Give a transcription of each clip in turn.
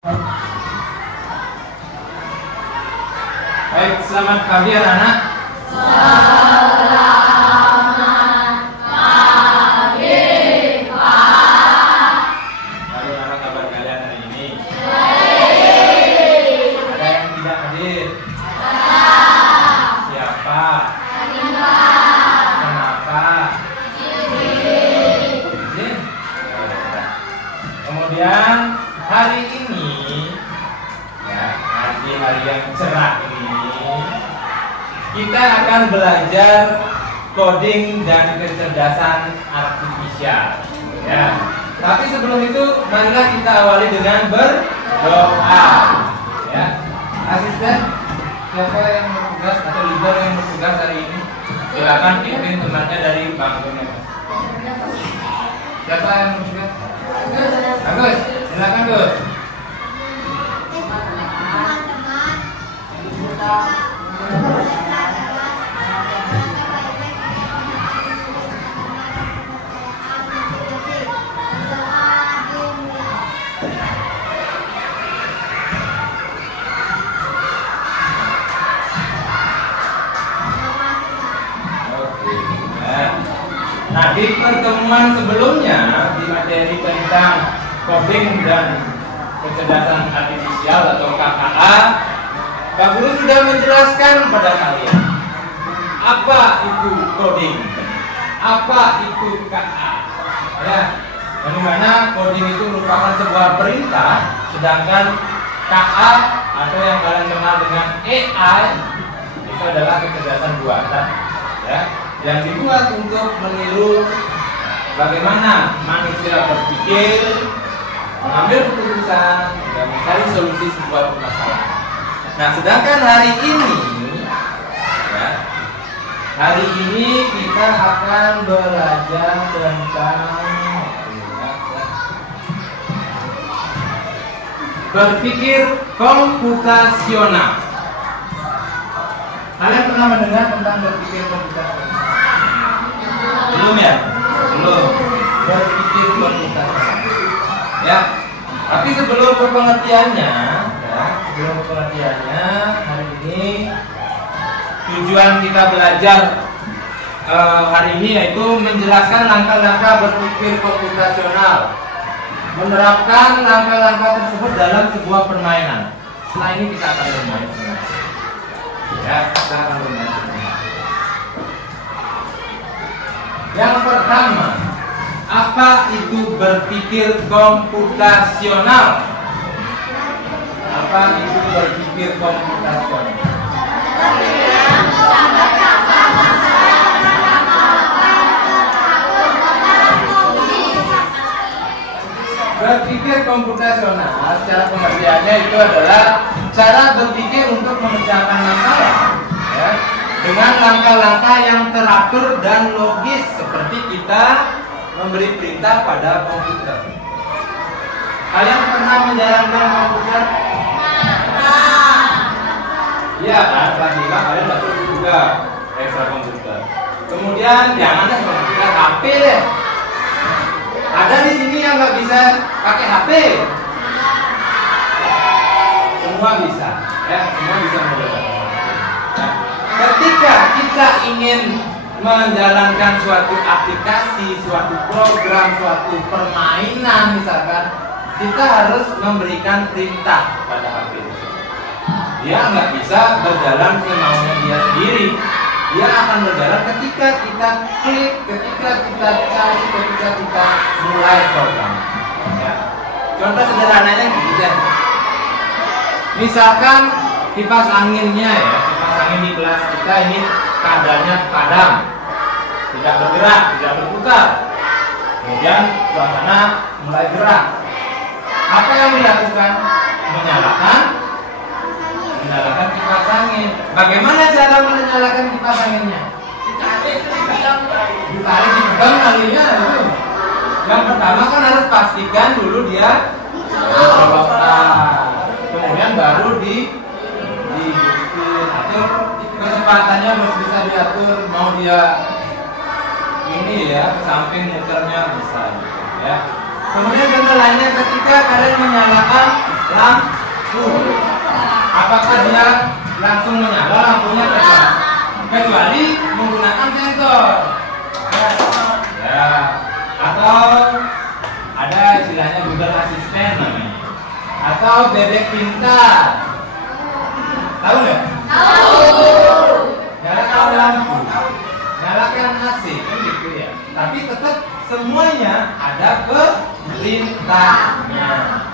Baik, selamat pagi anak-anak. Selamat pagi, Pak. Bagaimana kabar kalian hari ini? Baik. Ada yang tidak hadir? Siapa? Kenapa? Izin. Kemudian hari ini, ya, di hari yang cerah ini, kita akan belajar coding dan kecerdasan artifisial. Ya. Tapi sebelum itu, marilah kita awali dengan berdoa. Ya. Asisten, siapa yang bertugas atau leader yang bertugas hari ini? Silakan pimpin temannya dari bangkunya. Siapa yang bertugas? Agus, silakan Gus. Nah, di pertemuan sebelumnya di materi tentang coding dan kecerdasan artifisial atau KKA, Pak Guru sudah menjelaskan pada kalian apa itu coding, apa itu KKA. Ya, bagaimana coding itu merupakan sebuah perintah, sedangkan KA atau yang kalian kenal dengan AI itu adalah kecerdasan buatan. Ya, yang dibuat untuk meniru bagaimana manusia berpikir, mengambil keputusan, dan mencari solusi sebuah permasalahan. Nah, sedangkan hari ini, ya, hari ini kita akan belajar tentang berpikir komputasional. Kalian pernah mendengar tentang berpikir komputasional? Belum ya? Belum. Berpikir komputasional. Ya. Tapi sebelum pengertiannya, hari ini tujuan kita belajar hari ini yaitu menjelaskan langkah-langkah berpikir komputasional, menerapkan langkah-langkah tersebut dalam sebuah permainan. Setelah ini kita akan bermain semua. Ya, kita akan bermain semua. Yang pertama, apa itu berpikir komputasional? Apa itu berpikir komputasional? Berpikir komputasional secara pengertiannya itu adalah cara berpikir untuk memecahkan masalah, ya, dengan langkah-langkah yang teratur dan logis seperti kita memberi perintah pada komputer. Kalian pernah menjalankan komputer? Iya kan, kelas 5 kalian dapat juga ekstra komputer. Kemudian jangan komputer HP deh. Ada di sini yang nggak bisa pakai HP? Semua bisa, ya, semua bisa menggunakan HP. Nah, ketika kita ingin menjalankan suatu aplikasi, suatu program, suatu permainan misalkan, kita harus memberikan perintah pada HP. Dia nggak bisa berjalan semaunya dia sendiri. Dia akan berjalan ketika kita klik, ketika kita cari, ketika kita mulai program. Ya. Contoh sederhananya gitu deh. Misalkan kipas anginnya, ya, kipas angin di kelas kita ini keadaannya padam, tidak bergerak, tidak berputar. Kemudian suasana mulai gerak. Apa yang dilakukan? Menyalakan kipas angin. Bagaimana cara menyalakan kipas anginnya? Ditarik, dipegang kalinya. Yang pertama kan harus pastikan dulu dia bergerak. Kemudian baru diatur kecepatannya, harus bisa diatur. Mau dia ini ya ke samping muternya bisa, ya. Kemudian contoh lainnya ketika kalian menyalakan lampu. Apakah dia langsung menyala lampunya kecuali menggunakan sensor? Ya, atau ada istilahnya Google Assistant namanya, atau bebek pintar. Tahu nggak? Tahu. Nyalakan lampu, nyalakan AC, kan gitu ya. Tapi tetap semuanya ada perintahnya,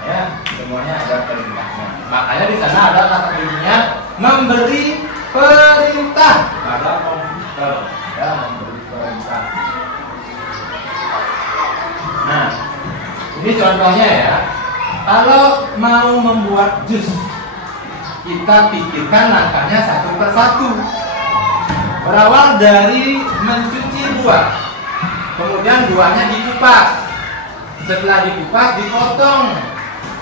ya. Semuanya ada perintahnya. Makanya di sana ada kata kuncinya memberi perintah pada komputer, ya, memberi perintah. Nah, ini contohnya ya. Kalau mau membuat jus, kita pikirkan langkahnya satu persatu. Berawal dari mencuci buah, kemudian buahnya dikupas. Setelah dikupas, dipotong,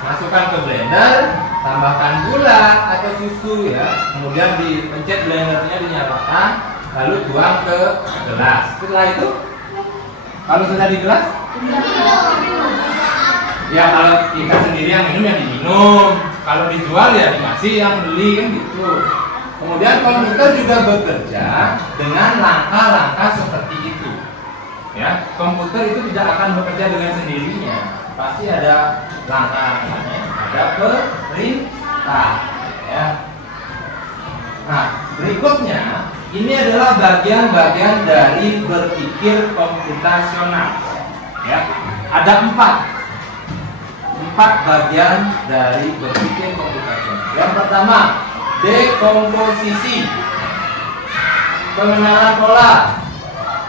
masukkan ke blender, tambahkan gula atau susu ya. Kemudian dipencet blendernya, dinyalakan, lalu tuang ke gelas. Setelah itu, kalau sudah di gelas, ya kalau kita sendiri yang minum ya diminum. Kalau dijual ya dikasih yang beli kan gitu. Kemudian komputer juga bekerja dengan langkah-langkah seperti itu. Ya, komputer itu tidak akan bekerja dengan sendirinya. Pasti ada langkah-langkahnya, ada perintah. Ya. Nah, berikutnya ini adalah bagian-bagian dari berpikir komputasional. Ya, ada empat bagian dari berpikir komputasional. Yang pertama, dekomposisi, pengenalan pola,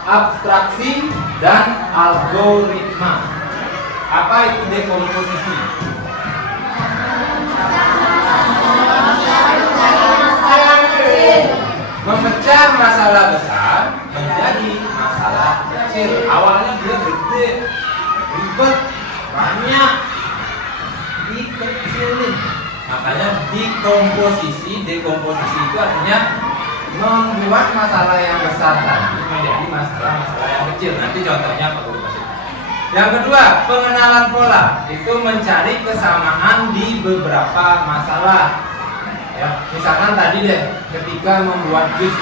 abstraksi, dan algoritma. Apa itu dekomposisi? Memecah masalah besar menjadi masalah kecil. Awalnya dia gede, ribet, banyak, dikecilin. Makanya dekomposisi itu artinya membuat masalah yang besar tadi menjadi masalah-masalah yang kecil. Nanti contohnya Pak Guru kasih. Yang kedua, pengenalan pola, itu mencari kesamaan di beberapa masalah. Ya, misalkan tadi deh, ketika membuat jus,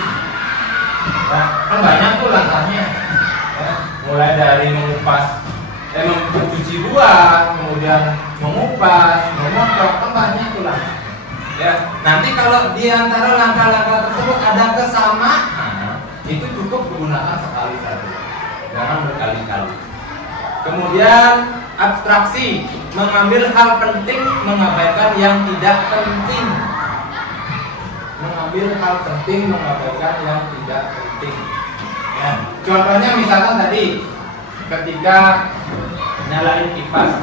nah, kan banyak tuh langkahnya. Ya, mulai dari mencuci buah, kemudian mengupas, memotong, kan banyak tuh langkah. Ya, nanti kalau di antara langkah-langkah tersebut ada kesamaan, itu cukup digunakan sekali saja, jangan berkali-kali. Kemudian abstraksi, mengambil hal penting, mengabaikan yang tidak penting. Mengambil hal penting, mengabaikan yang tidak penting. Ya, contohnya misalkan tadi, ketika nyalain kipas,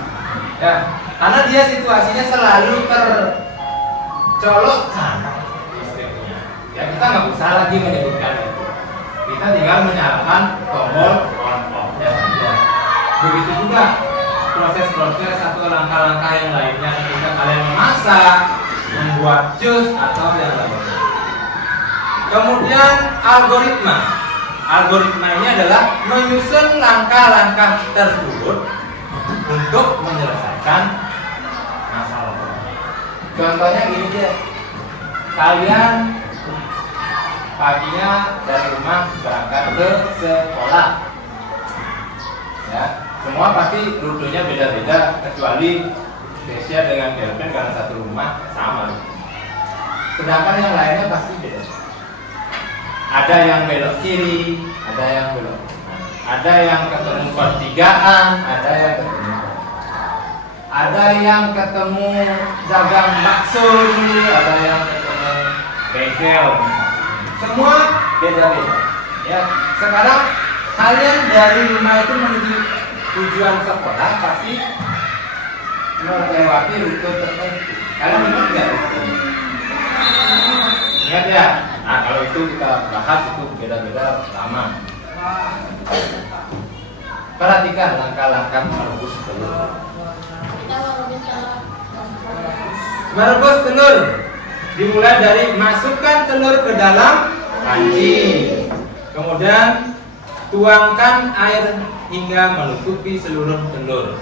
ya, karena dia situasinya selalu colokkan listriknya. Ya, kita nggak usah lagi menyebutkan itu. Kita tinggal menyalakan tombol on off-nya saja. Begitu juga proses-proses atau langkah-langkah yang lainnya ketika kalian memasak, membuat jus atau yang lainnya. Kemudian algoritma. Algoritma ini adalah menyusun langkah-langkah tersebut untuk menyelesaikan masalah. Contohnya gini deh, kalian paginya dari rumah berangkat ke sekolah, ya, semua pasti rutenya beda-beda kecuali Kesia dengan Kelvin karena satu rumah sama. Sedangkan yang lainnya pasti beda. Ada yang belok kiri, ada yang belok kanan, ada yang ketemu pertigaan, ada yang ketemu, ada yang ketemu dagang bakso, ada yang ketemu bengkel. Semua beda-beda. Ya, sekarang kalian dari rumah itu menuju tujuan sekolah pasti melewati rute tertentu. Kalian ingat nggak rute? Ingat ya? Nah, kalau itu kita bahas itu beda-beda lama. Perhatikan langkah-langkah merebus telur. Merebus telur dimulai dari masukkan telur ke dalam panci, kemudian tuangkan air hingga menutupi seluruh telur.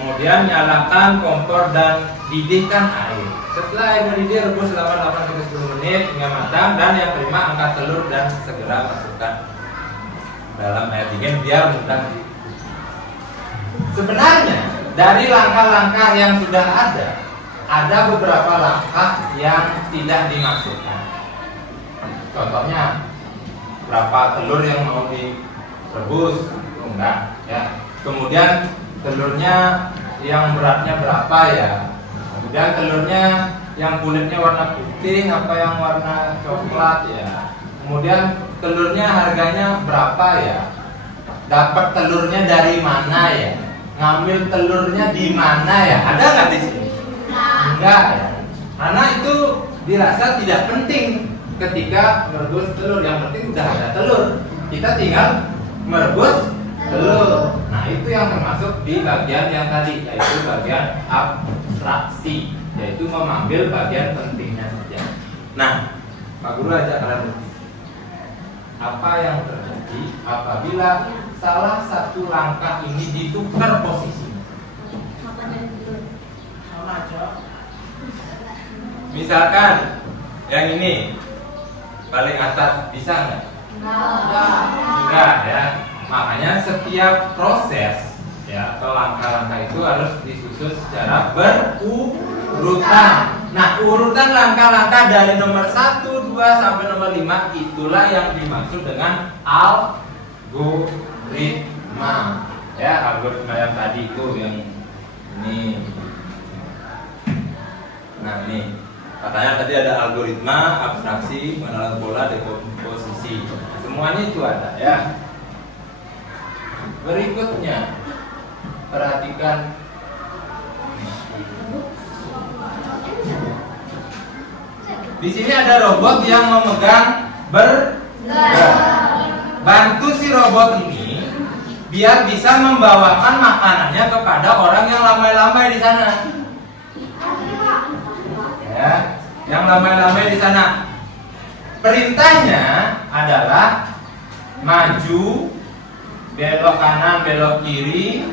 Kemudian nyalakan kompor dan didihkan air. Setelah air mendidih, rebus selama 8-10 menit hingga matang. Dan yang kelima, angkat telur dan segera masukkan dalam air dingin biar mudah. Sebenarnya dari langkah-langkah yang sudah ada beberapa langkah yang tidak dimasukkan. Contohnya, berapa telur yang mau direbus? Enggak, ya. Kemudian telurnya yang beratnya berapa ya? Kemudian telurnya yang kulitnya warna putih apa yang warna coklat ya? Kemudian telurnya harganya berapa ya? Dapat telurnya dari mana ya? Ngambil telurnya di mana ya? Ada nggak di sini? Enggak ya. Karena itu dirasa tidak penting ketika merebus telur. Yang penting udah ada telur. Kita tinggal merebus telur. Nah, itu yang termasuk di bagian yang tadi, yaitu bagian abstraksi, yaitu mengambil bagian pentingnya saja. Nah, Pak Guru ajak kalian, apa yang terjadi apabila salah satu langkah ini ditukar posisi? Misalkan yang ini paling atas bisa nggak? Enggak ya. Makanya setiap proses ya atau langkah-langkah itu harus disusun secara berurutan. Nah, urutan langkah-langkah dari nomor 1, 2 sampai nomor 5 itulah yang dimaksud dengan algoritma. Ya, algoritma yang tadi itu yang ini. Nah, ini katanya tadi ada algoritma, abstraksi, mengenal pola, dekomposisi. Semuanya itu ada ya. Berikutnya, perhatikan di sini ada robot yang memegang bergerak. Bantu si robot ini biar bisa membawakan makanannya kepada orang yang lambai-lambai di sana. Ya, yang lambai-lambai di sana. Perintahnya adalah maju, belok kanan, belok kiri,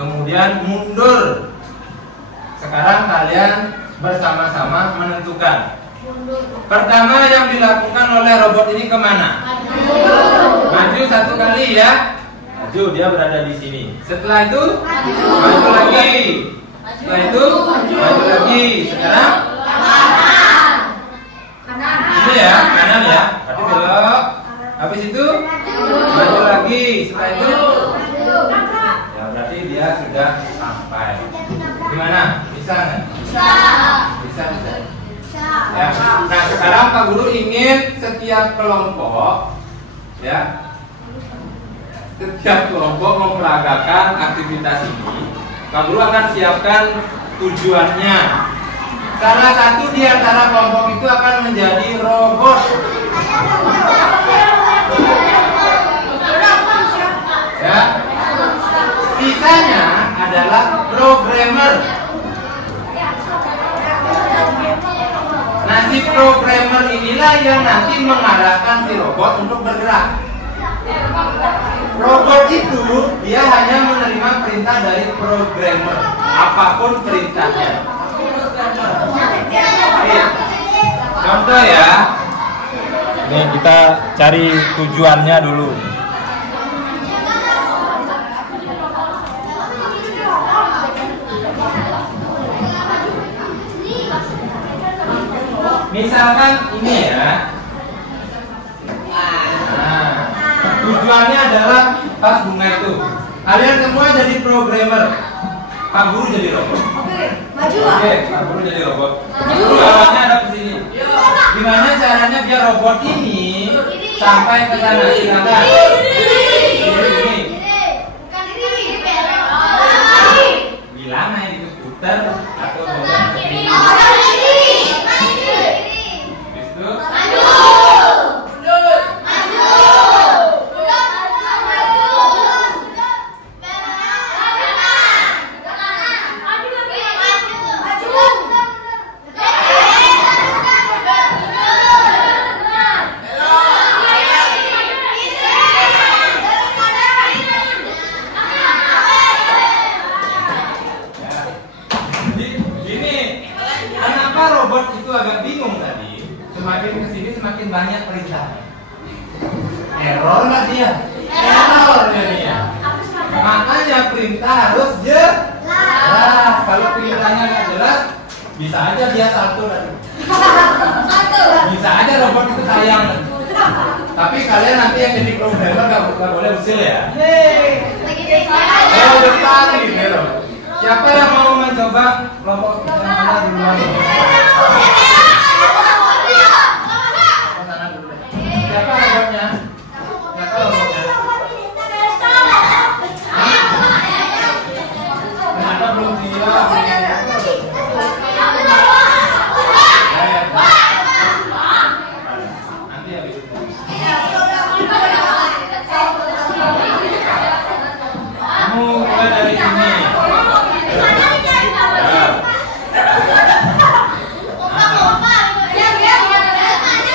kemudian mundur. Sekarang kalian bersama-sama menentukan. Pertama yang dilakukan oleh robot ini kemana? Maju 1 kali ya. Maju, dia berada di sini. Setelah itu maju lagi. Setelah itu maju lagi. Sekarang kanan. Ini ya, kanan ya. Berarti belok. Habis itu maju lagi. Setelah itu ya berarti dia sudah sampai. Gimana? Bisa nggak? Bisa. Ya. Nah, sekarang Pak Guru ingin setiap kelompok ya, setiap kelompok memperagakan aktivitas ini. Pak Guru akan siapkan tujuannya. Salah satu di antara kelompok itu akan menjadi robot. Ya. Sisanya adalah programmer. Nah, si programmer inilah yang nanti mengarahkan si robot untuk bergerak. Robot itu dia hanya menerima perintah dari programmer, apapun perintahnya. Contoh ya. Nih kita cari tujuannya dulu. Misalkan ini ya. Nah, tujuannya adalah pas bunga itu. Kalian semua jadi programmer. Pak Guru jadi robot. Oke, Pak Guru jadi robot. Tujuannya ada di sini. Gimana caranya biar robot ini sampai ke sana? Silakan. Bilang aja diputar atau semakin banyak perintahnya. Error nggak dia? Error dia. Makanya perintah harus jelas. Kalau perintahnya nggak jelas, bisa aja dia satu tadi. Bisa aja robot itu sayang. Tapi kalian nanti yang jadi programmer nggak boleh usil ya. Ayo depan gitu. Siapa yang mau mencoba robot yang mana duluan? Siapa robotnya? Siapa robotnya? Kenapa belum siap? Nanti habis itu. Kamu mulai dari sini.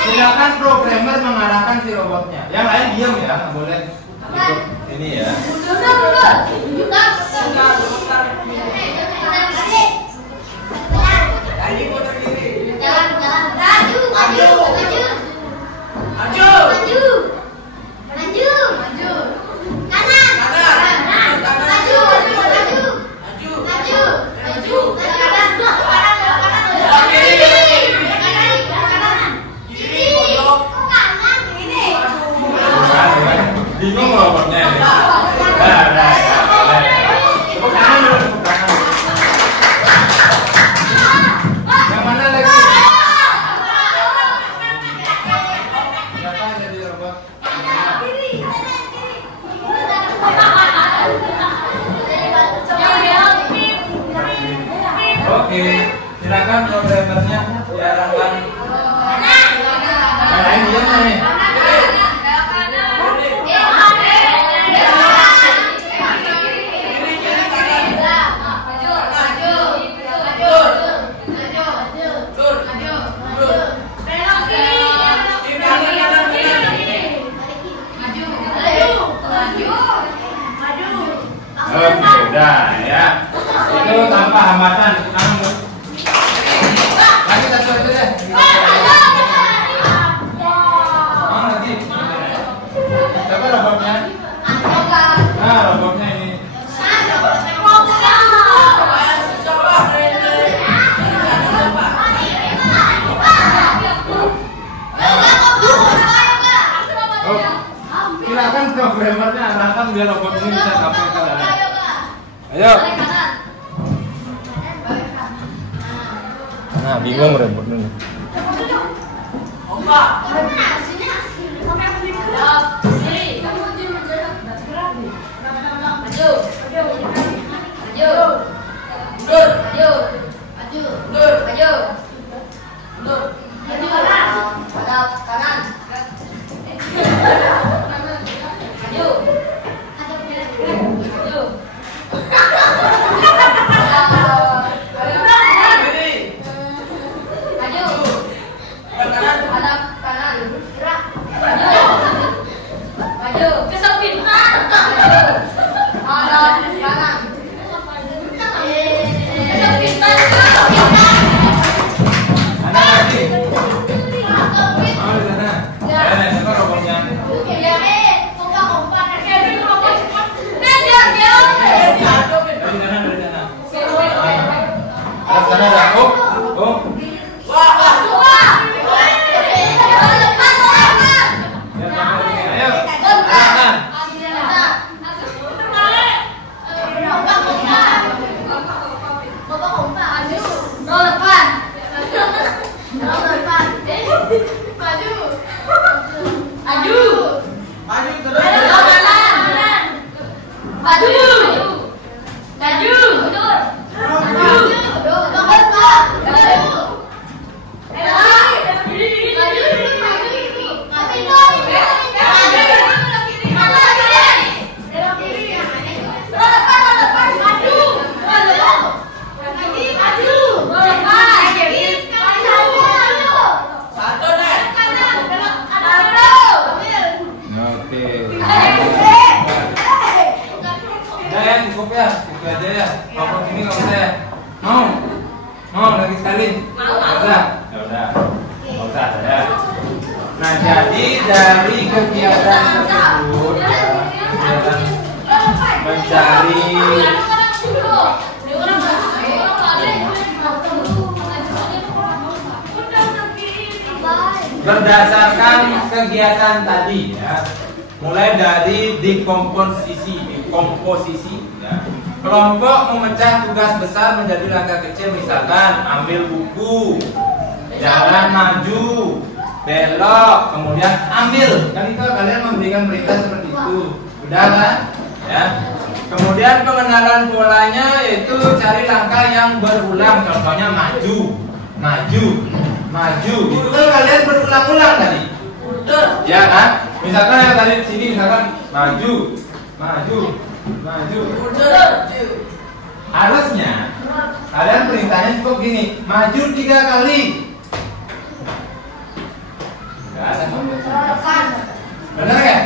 Silakan programmer mengarahkan si robotnya. Yang lain diam ya, nggak boleh ikut ini ya. Bingung robotnya ini. Tepuk tangan dulu, tepuk tangan. Yang mana lagi? Siapa yang jadi robot? Oke, silakan programmernya diarahkan. Yang lain diam nih. Oke, udah ya. Itu tanpa hambatan. Lagi satu aja deh. Lagi. Siapa robotnya? Nah, robotnya ini. Silakan programmernya arahkan biar robot ini bisa sampai ke sana. Ayo. Nah, bingung robot ini. Cukup ya, itu aja ya. Robot ini nggak usah ya. Mau lagi sekali. Mau. Ya udah, nggak usah ya. jadi dari kegiatan tersebut, kegiatan mencari berdasarkan kegiatan tadi ya, mulai dari dekomposisi ya. Kelompok memecah tugas besar menjadi langkah kecil, misalkan ambil buku, jalan maju, belok, kemudian ambil. Kan itu kalian memberikan perintah seperti itu, udah kan? Ya. Kemudian pengenalan polanya yaitu cari langkah yang berulang, contohnya maju, maju, maju. Itu kan kalian berulang-ulang tadi. Ya kan? Misalkan yang tadi di sini misalkan maju, maju, maju. Harusnya kalian perintahnya cukup gini, maju 3 kali. Gak ada. Benar ya?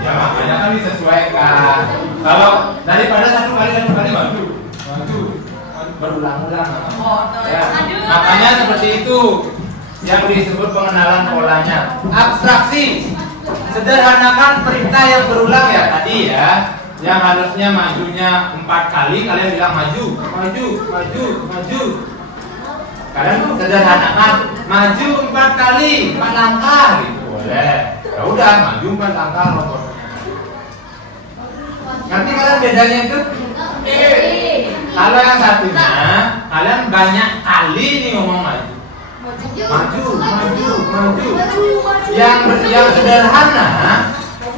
Ya makanya kan disesuaikan. Kalau daripada satu kali maju, maju, berulang-ulang. Ya. Makanya seperti itu yang disebut pengenalan polanya. Abstraksi, sederhanakan perintah yang berulang ya tadi ya. Yang harusnya majunya 4 kali, kalian bilang maju, maju, maju, maju. Kalian sederhanakan, maju 4 kali, 4 langkah gitu boleh. Ya udah, maju 4 langkah robot. Nanti kalian bedanya itu? Kalau yang satunya, kalian banyak kali nih ngomong maju. Maju, maju, maju. Yang sederhana,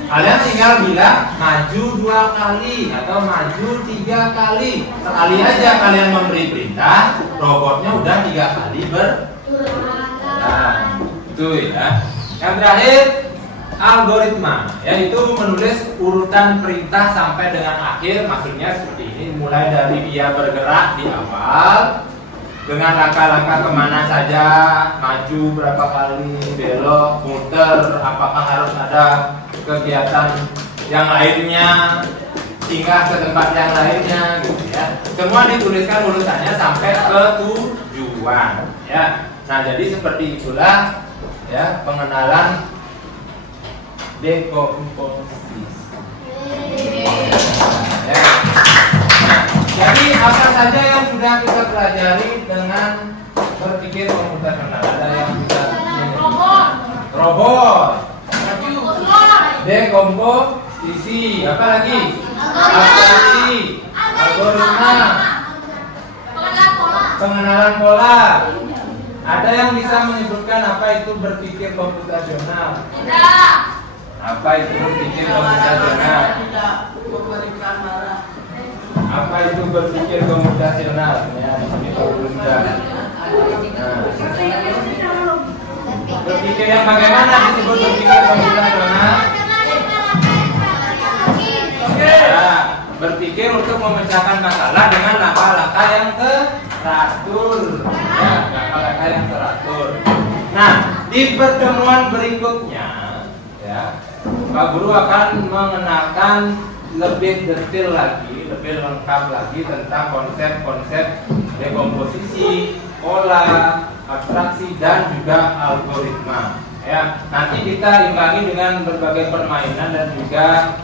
kalian tinggal bilang maju 2 kali atau maju 3 kali. Sekali aja kalian memberi perintah, robotnya udah 3 kali Nah, itu ya. Yang terakhir, algoritma, yaitu menulis urutan perintah sampai dengan akhir. Maksudnya seperti ini, mulai dari dia bergerak di awal dengan langkah-langkah kemana saja, maju berapa kali, belok, muter, apakah harus ada kegiatan yang lainnya, singgah ke tempat yang lainnya, gitu ya. Semua dituliskan urutannya sampai ke tujuan, ya. Nah, jadi seperti itulah ya pengenalan dekomposisi. Ya. Nah, jadi apa saja yang sudah kita pelajari dengan berpikir komputasional? Ada yang bisa robot, dekomposisi, apa lagi? Abstraksi, algoritma, pengenalan pola. Ada yang bisa menyebutkan apa itu berpikir komputasional? Apa itu berpikir komputasional? Apa itu berpikir komputasional? Ya, ini sudah. Berpikir yang bagaimana disebut berpikir komputasional? Ya, berpikir untuk memecahkan masalah dengan langkah-langkah yang teratur. Ya, langkah-langkah yang teratur. Nah, di pertemuan berikutnya, ya, Pak Guru akan mengenalkan lebih detail lagi, lebih lengkap lagi tentang konsep-konsep dekomposisi, pola, abstraksi, dan juga algoritma. Ya, nanti kita imbangi dengan berbagai permainan dan juga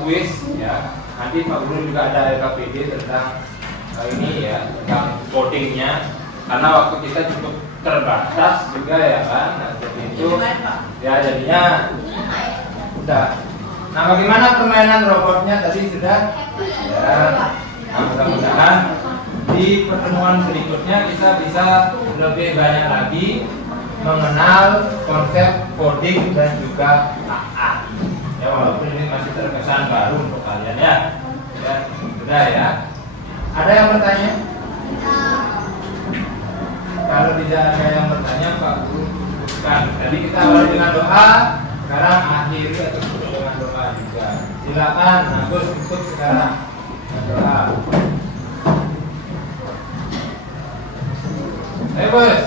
kuis. Ya, nanti Pak Guru juga ada LKPD tentang ini ya, tentang codingnya. Karena waktu kita cukup terbatas juga ya kan, nah, seperti itu. Ya, jadinya udah. Nah, bagaimana permainan robotnya tadi sudah? Ya, nah, mudah-mudahan di pertemuan berikutnya kita bisa lebih banyak lagi mengenal konsep coding dan juga AI. Ya, walaupun ini masih terkesan baru untuk kalian ya. Ya, sudah ya. Ada yang bertanya? Kalau tidak ada yang bertanya, Pak Guru cukupkan. Jadi kita awali dengan doa, sekarang akhiri atau tutup dengan doa juga. Silakan, Agus tutup sekarang doa. Bos.